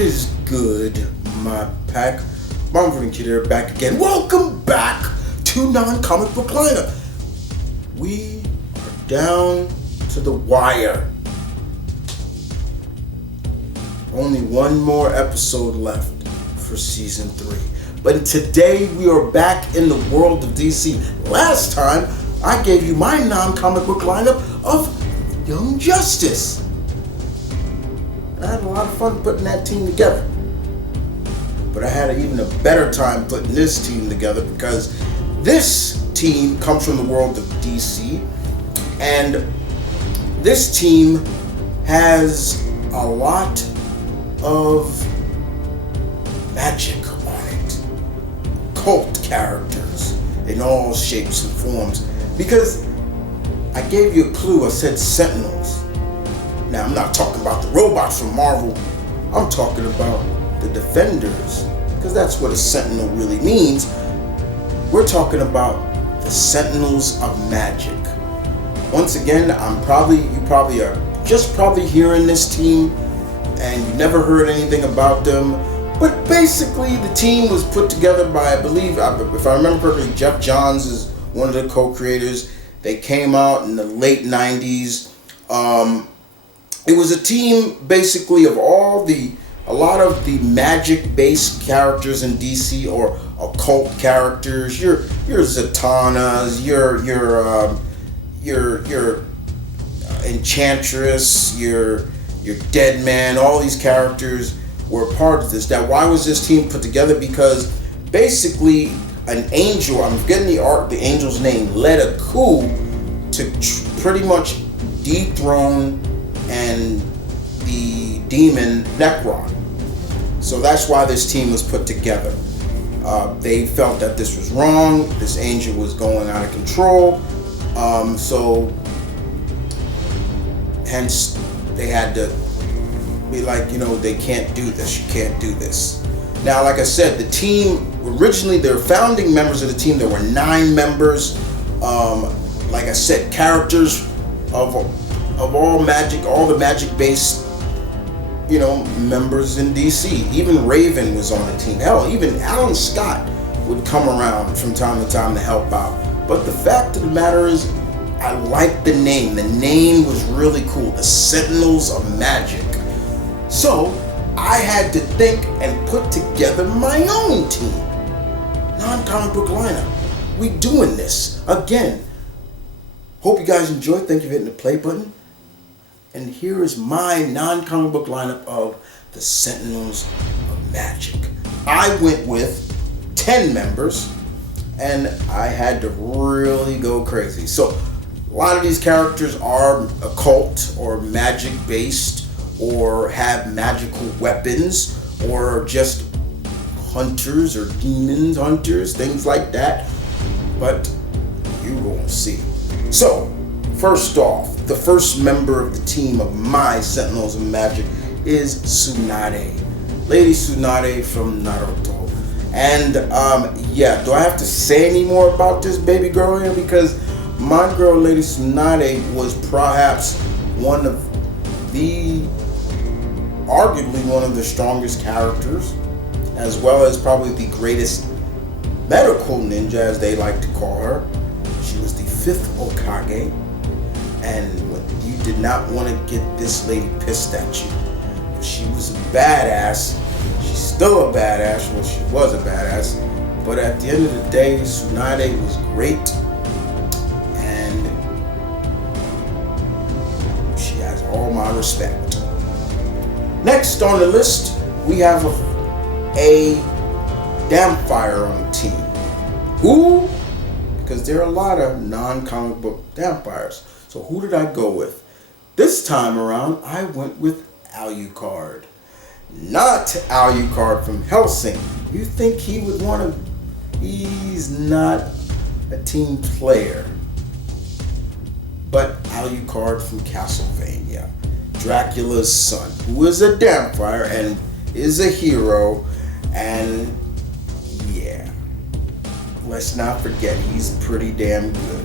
is good, my pack? M.V.K here, back again. Welcome back to Non-Comic Book Lineup. We are down to the wire. Only one more episode left for season 3. But today we are back in the world of DC. Last time I gave you my non-comic book lineup of Young Justice. I had a lot of fun putting that team together. But I had even a better time putting this team together because this team comes from the world of DC. And this team has a lot of magic on it. Cult characters in all shapes and forms. Because I gave you a clue, I said Sentinels. Now I'm not talking about the robots from Marvel, I'm talking about the Defenders, because that's what a Sentinel really means. We're talking about the Sentinels of Magic. Once again, you probably are just hearing this team and you never heard anything about them. But basically the team was put together by, I believe, if I remember correctly, Geoff Johns is one of the co-creators. They came out in the late 90s. It was a team basically of a lot of the magic-based characters in DC, or occult characters. Your Zatannas, your Enchantress, your Dead Man. All these characters were part of this. Now, why was this team put together? Because basically an angel, I'm forgetting the angel's name, led a coup to pretty much dethrone and the demon Neron. So that's why this team was put together. They felt that this was wrong. This angel was going out of control. So hence they had to be like, they can't do this. You can't do this. Now, like I said, the team originally, their founding members of the team, there were 9 members. Like I said, characters of all magic, all the magic-based, members in DC. Even Raven was on the team. Hell, even Alan Scott would come around from time to time to help out. But the fact of the matter is, I like the name. The name was really cool. The Sentinels of Magic. So I had to think and put together my own team. Non-comic book lineup. We doing this again. Hope you guys enjoyed. Thank you for hitting the play button. And here is my non-comic book lineup of the Sentinels of Magic. I went with 10 members, and I had to really go crazy. So a lot of these characters are occult or magic based, or have magical weapons, or just hunters or demons hunters, things like that. But you will see. So first off, the first member of the team of my Sentinels of Magic is Tsunade. Lady Tsunade from Naruto. And do I have to say any more about this baby girl here? Because my girl, Lady Tsunade, was perhaps arguably one of the strongest characters, as well as probably the greatest medical ninja, as they like to call her. She was the 5th Hokage, and you did not want to get this lady pissed at you. She was a badass. She's still a badass. Well, she was a badass. But at the end of the day, Tsunade was great. And she has all my respect. Next on the list, we have a Dampfire on the team. Who? Because there are a lot of non-comic book Dampfires. So who did I go with? This time around, I went with Alucard. Not Alucard from Hellsing. You think he would want to... He's not a team player. But Alucard from Castlevania. Dracula's son, who is a Dampfire and is a hero. And yeah, let's not forget, he's pretty damn good.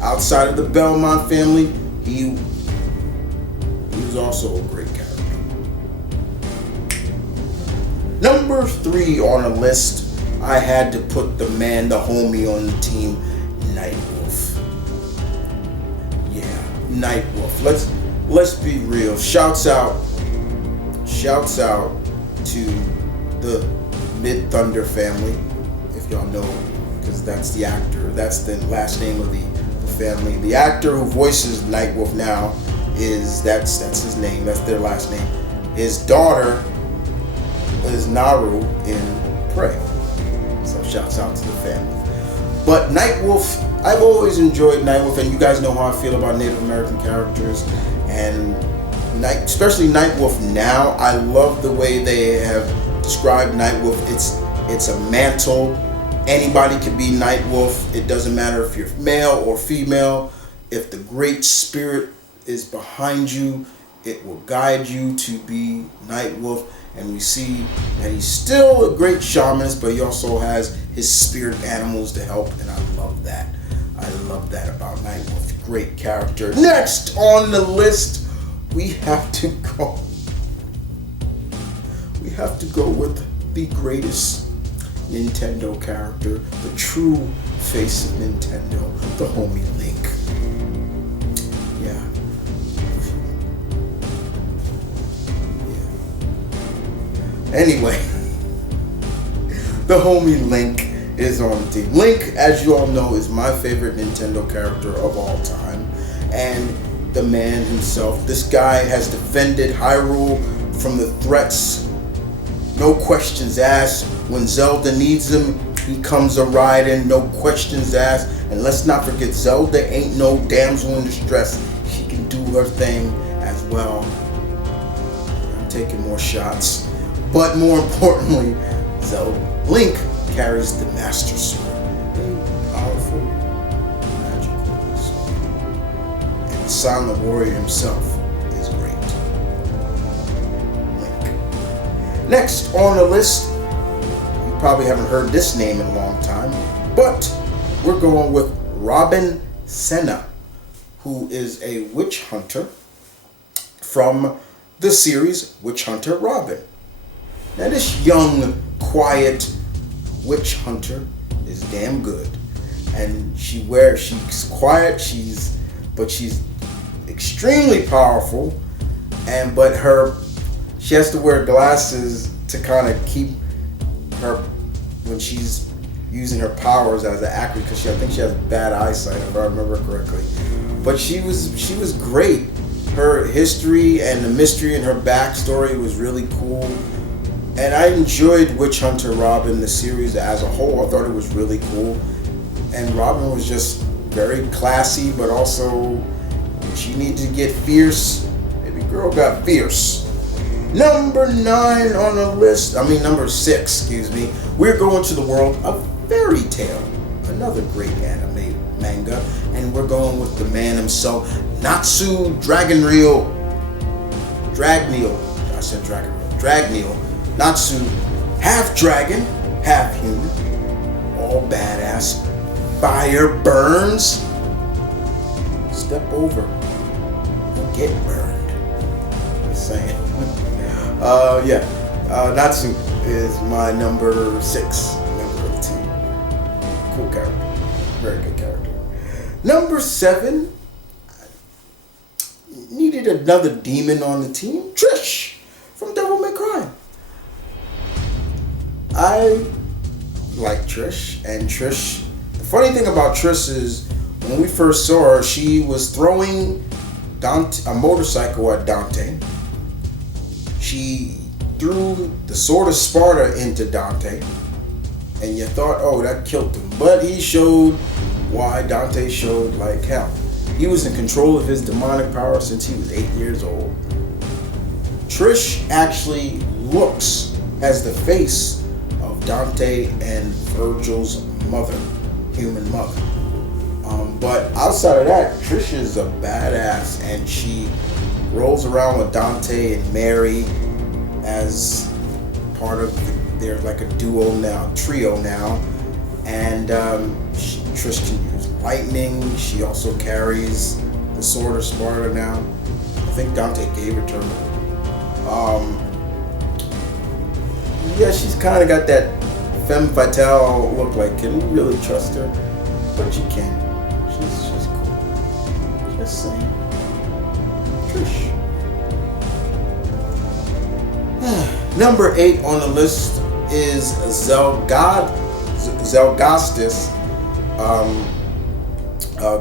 Outside of the Belmont family, he was also a great character. number 3 on the list, I had to put the man, the homie on the team, Nightwolf. Yeah, Nightwolf. Let's be real. Shouts out to the Mid-Thunder family, if y'all know, because that's the actor. That's the last name of the family. The actor who voices Nightwolf now that's his name. That's their last name. His daughter is Naru in Prey. So shouts out to the family. But Nightwolf, I've always enjoyed Nightwolf, and you guys know how I feel about Native American characters, and especially Nightwolf now. I love the way they have described Nightwolf. It's a mantle. Anybody can be Nightwolf. It doesn't matter if you're male or female. If the Great Spirit is behind you, it will guide you to be Nightwolf. And we see that he's still a great shamanist, but he also has his spirit animals to help, and I love that. I love that about Nightwolf. Great character. Next on the list, we have to go with the greatest Nintendo character, the true face of Nintendo, the homie Link. Yeah. Anyway, the homie Link is on the team. Link, as you all know, is my favorite Nintendo character of all time, and the man himself. This guy has defended Hyrule from the threats, no questions asked. When Zelda needs him, he comes a riding, no questions asked. And let's not forget, Zelda ain't no damsel in distress. She can do her thing as well. I'm taking more shots. But more importantly, Link carries the Master Sword, a powerful, magical sword. And the Silent Warrior himself is great. Link. Next on the list, you probably haven't heard this name in a long time, but we're going with Robin Senna, who is a witch hunter from the series Witch Hunter Robin. Now this young, quiet witch hunter is damn good, and she's quiet, but she's extremely powerful, but she has to wear glasses to kind of keep her when she's using her powers as an actor, because I think she has bad eyesight, if I remember correctly. But she was great. Her history and the mystery in her backstory was really cool. And I enjoyed Witch Hunter Robin, the series as a whole. I thought it was really cool. And Robin was just very classy, but also she needed to get fierce. Baby girl got fierce. Number 6, excuse me. We're going to the world of Fairy Tail, another great anime manga. And we're going with the man himself, Natsu Dragon. Natsu, half dragon, half human, all badass. Fire burns. Step over or get burned. Just saying. Natsu is my number 6 member of the team. Cool character. Very good character. Number 7, needed another demon on the team. Trish from Devil May Cry. I like Trish, and Trish, the funny thing about Trish is when we first saw her, she was throwing a motorcycle at Dante. She threw the Sword of Sparta into Dante, and you thought, oh, that killed him. But he showed why Dante showed like hell. He was in control of his demonic power since he was 8 years old. Trish actually has the face of Dante and Virgil's mother, human mother. But outside of that, Trish is a badass, and she rolls around with Dante and Mary as part of they're like a trio now. And Trish can use lightning. She also carries the Sword of Sparta now. I think Dante gave it to her. Yeah, she's kind of got that femme fatale look. Like, can we really trust her? But you can. She's cool. Just saying. Trish. Number 8 on the list is Zelgastis,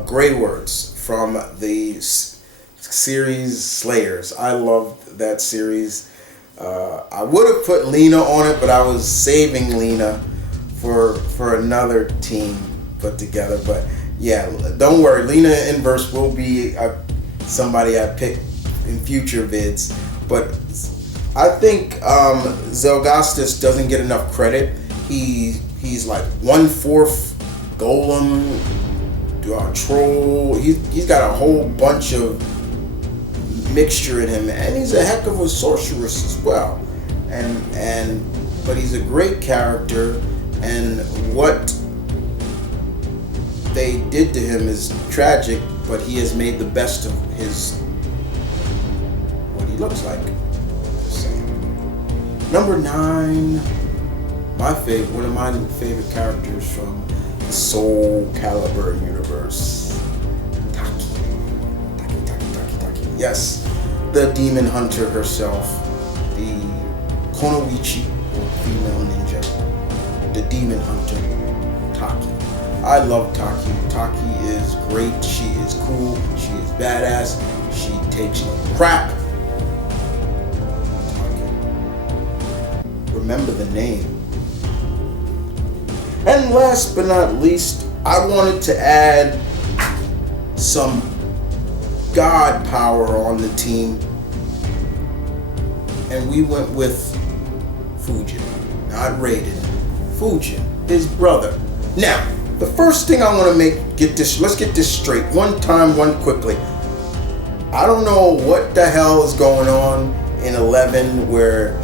Grey Words from the series Slayers. I loved that series. I would have put Lena on it, but I was saving Lena for another team put together. But yeah, don't worry, Lena Inverse will be somebody I pick in future vids. But I think Zelgastis doesn't get enough credit. He's like 1/4 golem, troll. He's got a whole bunch of mixture in him, and he's a heck of a sorceress as well. But he's a great character, and what they did to him is tragic. But he has made the best of what he looks like. Number 9, one of my favorite characters from the Soul Calibur universe, Taki. Yes, the demon hunter herself, the Konoichi, or female ninja, the demon hunter, Taki. I love Taki. Taki is great. She is cool. She is badass. She takes no crap. Remember the name. And last but not least, I wanted to add some god power on the team, and we went with Fuji, not Raiden. Fuji, his brother. Now, the first thing I want to let's get this straight. One quickly. I don't know what the hell is going on in 11 where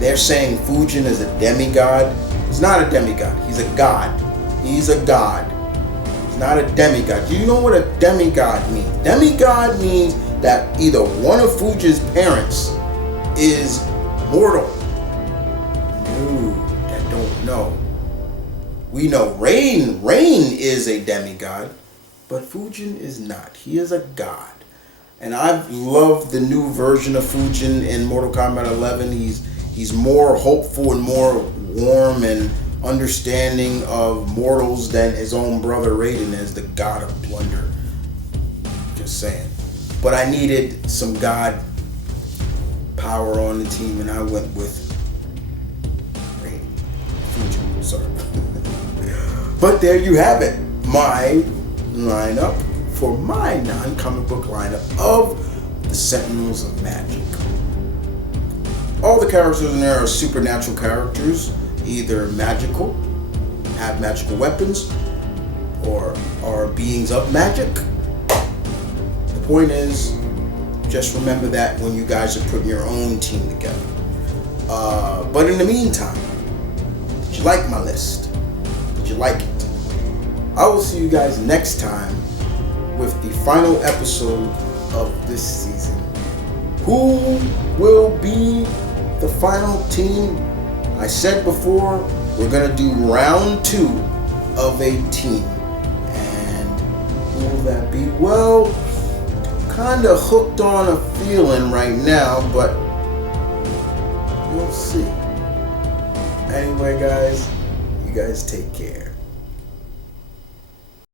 they're saying Fujin is a demigod. He's not a demigod. He's a god. He's a god. He's not a demigod. Do you know what a demigod means? Demigod means that either one of Fuji's parents is mortal. No, that don't know. We know Rain is a demigod, but Fujin is not. He is a god. And I've loved the new version of Fujin in Mortal Kombat 11. He's more hopeful and more warm and understanding of mortals than his own brother Raiden is, the god of plunder. Just saying. But I needed some god power on the team, and I went with Raiden. Fuji, sorry. But there you have it. My lineup for my non-comic book lineup of the Sentinels of Magic. All the characters in there are supernatural characters, either magical, have magical weapons, or are beings of magic. The point is, just remember that when you guys are putting your own team together. But in the meantime, did you like my list? Did you like it? I will see you guys next time with the final episode of this season. Who will be the final team? I said before, we're going to do round 2 of a team. And who will that be? Well, kind of hooked on a feeling right now, but you'll see. Anyway, guys, you guys take care.